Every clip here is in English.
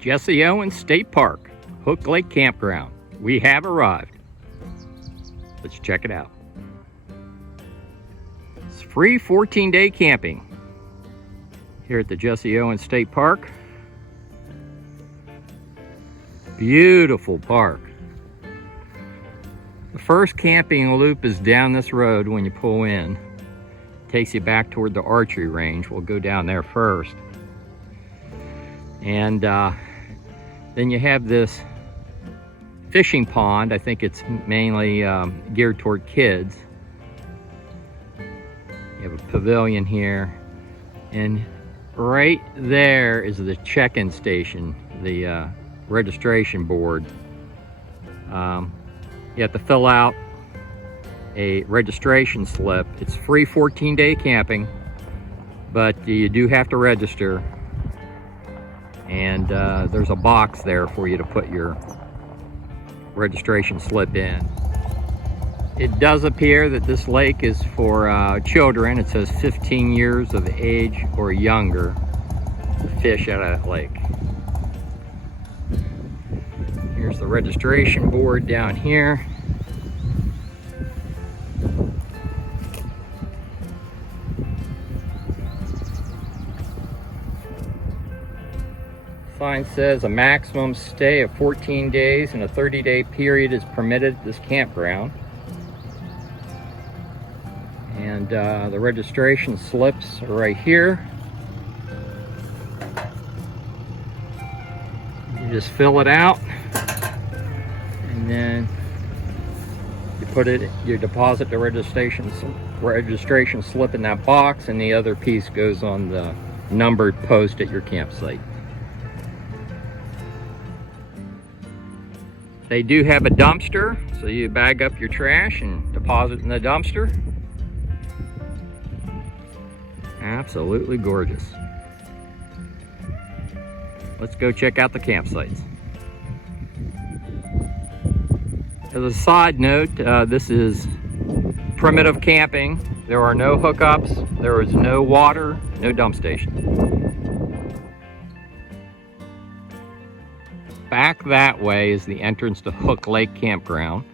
Jesse Owens State Park, Hook Lake Campground. We have arrived. Let's check it out. It's free 14-day camping here at the Jesse Owens State Park. Beautiful park. The first camping loop is down this road when you pull in. It takes you back toward the archery range. We'll go down there first. And then you have this fishing pond. I think it's mainly geared toward kids. You have a pavilion here. And right there is the check-in station, the registration board. You have to fill out a registration slip. It's free 14-day camping, but you do have to register. And there's a box there for you to put your registration slip in. It does appear that this lake is for children. It says 15 years of age or younger to fish out of that lake. Here's the registration board down here. Sign says a maximum stay of 14 days and a 30-day period is permitted at this campground. And the registration slips are right here. You just fill it out, and then you deposit the registration slip in that box, and the other piece goes on the numbered post at your campsite. They do have a dumpster, so you bag up your trash and deposit in the dumpster. Absolutely gorgeous. Let's go check out the campsites. As a side note, this is primitive camping. There are no hookups, there is no water, no dump station. Back that way is the entrance to Hook Lake Campground,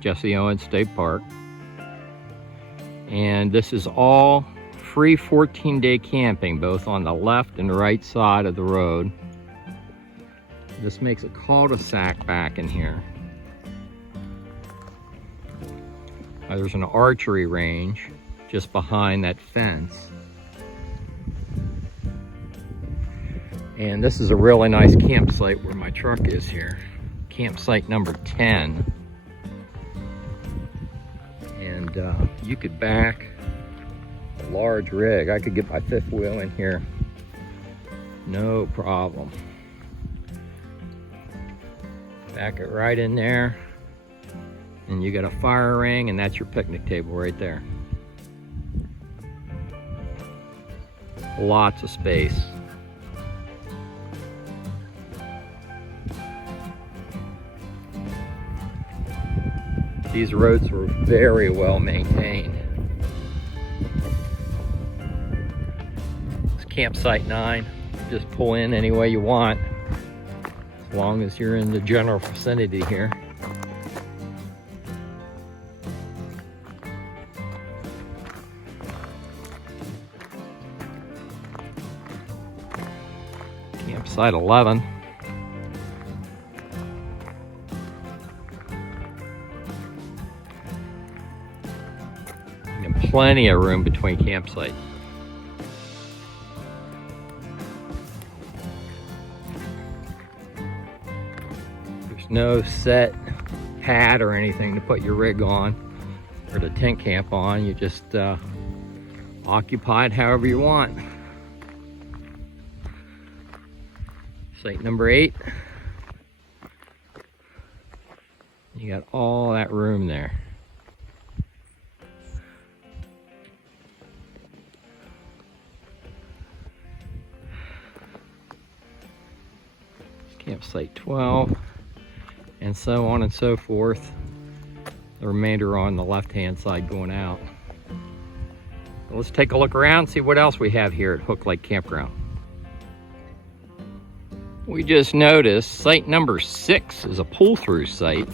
Jesse Owens State Park. And this is all free 14-day camping, both on the left and right side of the road. This makes a cul-de-sac back in here. There's an archery range just behind that fence. And this is a really nice campsite where my truck is here. Campsite number 10. And you could back a large rig. I could get my fifth wheel in here, no problem. Back it right in there. And you got a fire ring, and that's your picnic table right there. Lots of space. These roads were very well maintained. It's campsite 9. Just pull in any way you want, as long as you're in the general vicinity here. Campsite 11. And plenty of room between campsites. There's no set pad or anything to put your rig on or the tent camp on. You just occupy it however you want. Site number 8. You got all that room there. Campsite 12, and so on and so forth. The remainder on the left-hand side going out. Let's take a look around, see what else we have here at Hook Lake Campground. We just noticed site number 6 is a pull-through site.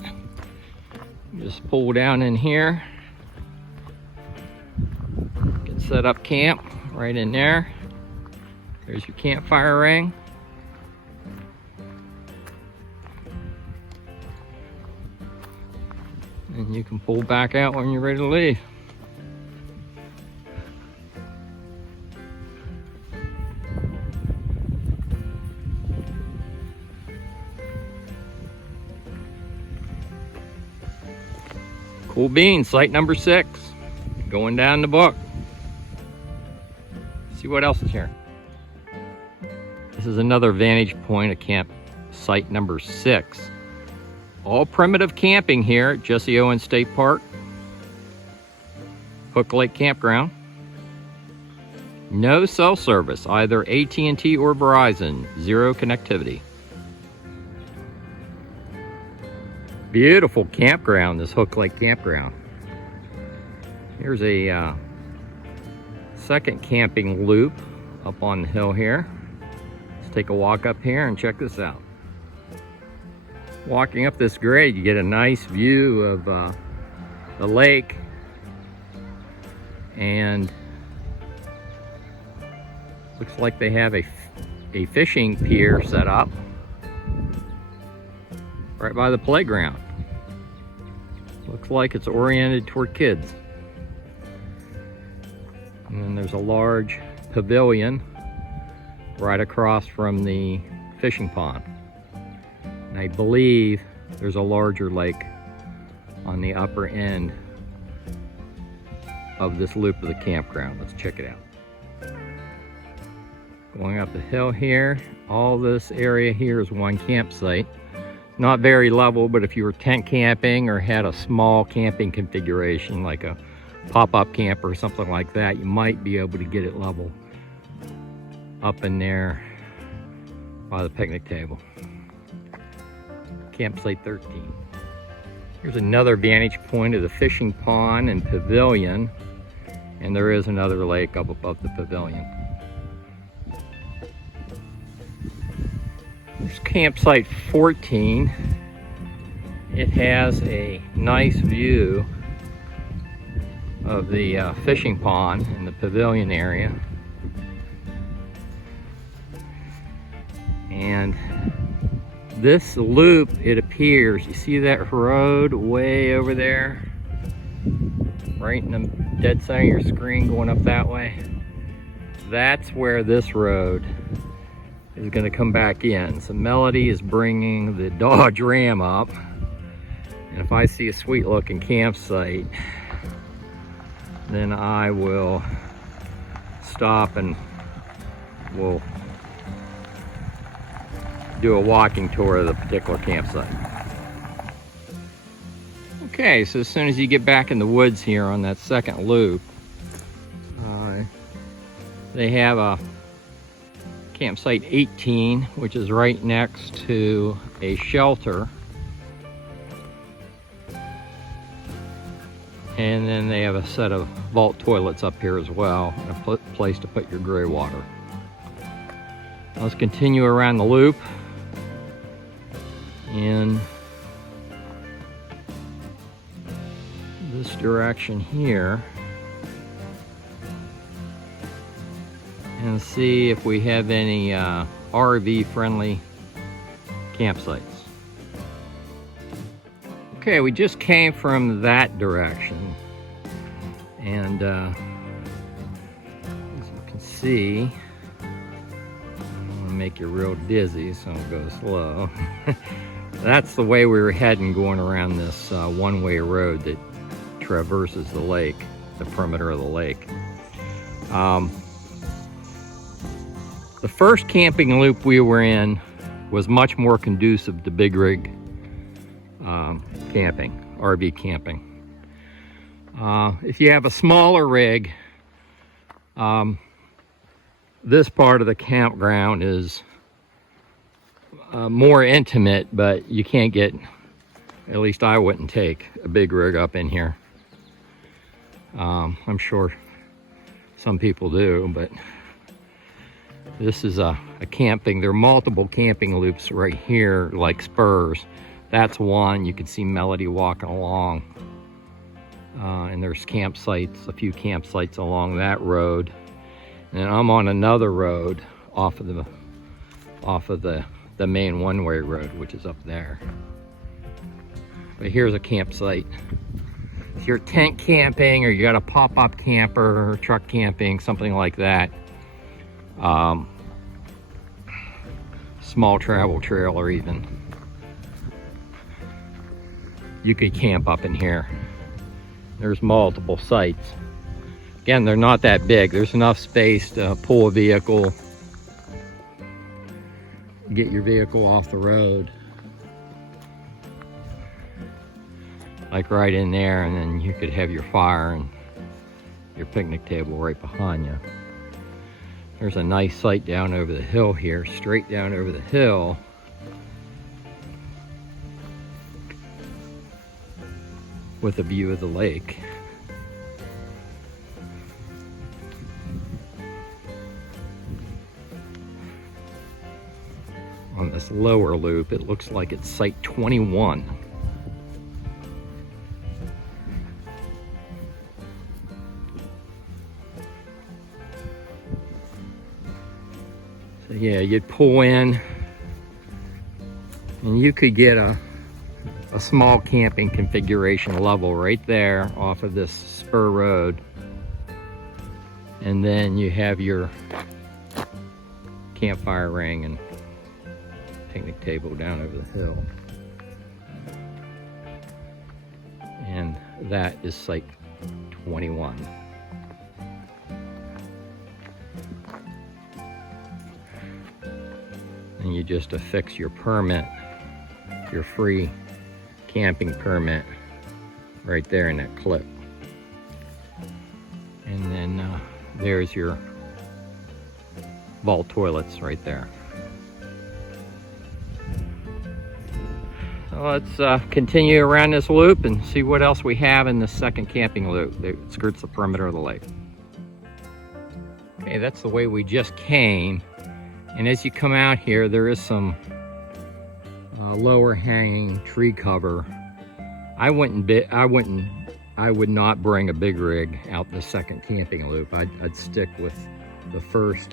Just pull down in here. Get set up camp right in there. There's your campfire ring. And you can pull back out when you're ready to leave. Cool beans, site number 6. Going down the book. See what else is here. This is another vantage point of camp site number 6. All primitive camping here at Jesse Owens State Park. Hook Lake Campground. No cell service, either AT&T or Verizon. Zero connectivity. Beautiful campground, this Hook Lake Campground. Here's a second camping loop up on the hill here. Let's take a walk up here and check this out. Walking up this grade, you get a nice view of the lake, and looks like they have a fishing pier set up right by the playground. Looks like it's oriented toward kids. And then there's a large pavilion right across from the fishing pond. And I believe there's a larger lake on the upper end of this loop of the campground. Let's check it out. Going up the hill here, all this area here is one campsite. Not very level, but if you were tent camping or had a small camping configuration like a pop-up camper or something like that, you might be able to get it level up in there by the picnic table. Campsite 13. Here's another vantage point of the fishing pond and pavilion, and there is another lake up above the pavilion. There's campsite 14. It has a nice view of the fishing pond in the pavilion area. And this loop, it appears, you see that road way over there? Right in the dead center of your screen going up that way? That's where this road is going to come back in. So Melody is bringing the Dodge Ram up, and if I see a sweet looking campsite, then I will stop and we'll do a walking tour of the particular campsite. Okay, so as soon as you get back in the woods here on that second loop, they have a campsite 18, which is right next to a shelter. And then they have a set of vault toilets up here as well, and a place to put your gray water. Let's continue around the loop in this direction here and see if we have any RV friendly campsites. Okay, we just came from that direction, and as you can see, I don't want to make you real dizzy, so I'll go slow. That's the way we were heading, going around this one-way road that traverses the lake, the perimeter of the lake. The first camping loop we were in was much more conducive to big rig camping, RV camping. If you have a smaller rig, this part of the campground is more intimate, but you can't get, at least I wouldn't take a big rig up in here. I'm sure some people do, but This is a camping. There are multiple camping loops right here, like spurs. That's one. You can see Melody walking along. And there's campsites, a few campsites along that road. And I'm on another road off of the main one-way road, which is up there. But here's a campsite. If you're tent camping or you got a pop-up camper or truck camping, something like that, small travel trailer even, you could camp up in here. There's multiple sites. Again, they're not that big. There's enough space to pull a vehicle, get your vehicle off the road, like right in there, and then you could have your fire and your picnic table right behind you. There's a nice site down over the hill here, straight down over the hill. With a view of the lake. On this lower loop, it looks like it's site 21. So yeah, you'd pull in and you could get a small camping configuration level right there off of this spur road. And then you have your campfire ring and picnic table down over the hill. And that is site 21. And you just affix your permit, your free camping permit, right there in that clip. And then there's your vault toilets right there. So let's continue around this loop and see what else we have in the second camping loop that skirts the perimeter of the lake. Okay, that's the way we just came. And as you come out here, there is some lower hanging tree cover. I would not bring a big rig out the second camping loop. I'd stick with the first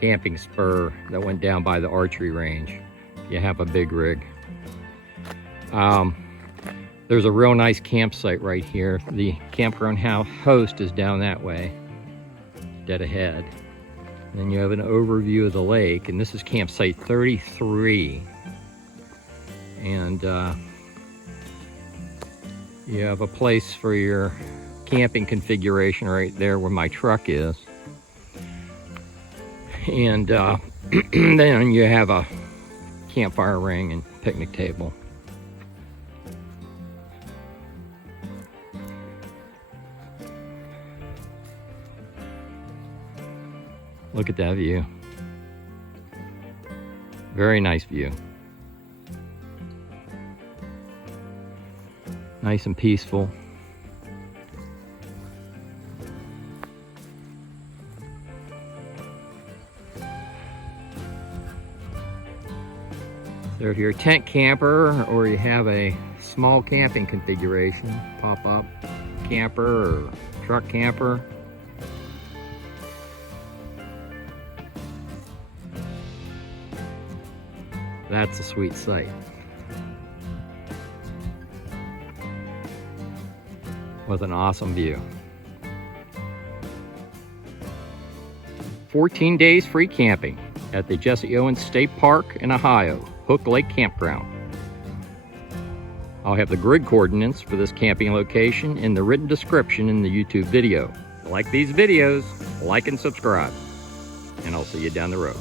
camping spur that went down by the archery range. You have a big rig. There's a real nice campsite right here. The campground host is down that way, dead ahead. And then you have an overview of the lake, and this is campsite 33. And you have a place for your camping configuration right there where my truck is. And then you have a campfire ring and picnic table. Look at that view. Very nice view. Nice and peaceful. So if you're a tent camper or you have a small camping configuration, pop-up camper or truck camper, that's a sweet site. With an awesome view. 14 days free camping at the Jesse Owens State Park in Ohio, Hook Lake Campground. I'll have the grid coordinates for this camping location in the written description in the YouTube video. If you like these videos, like and subscribe, and I'll see you down the road.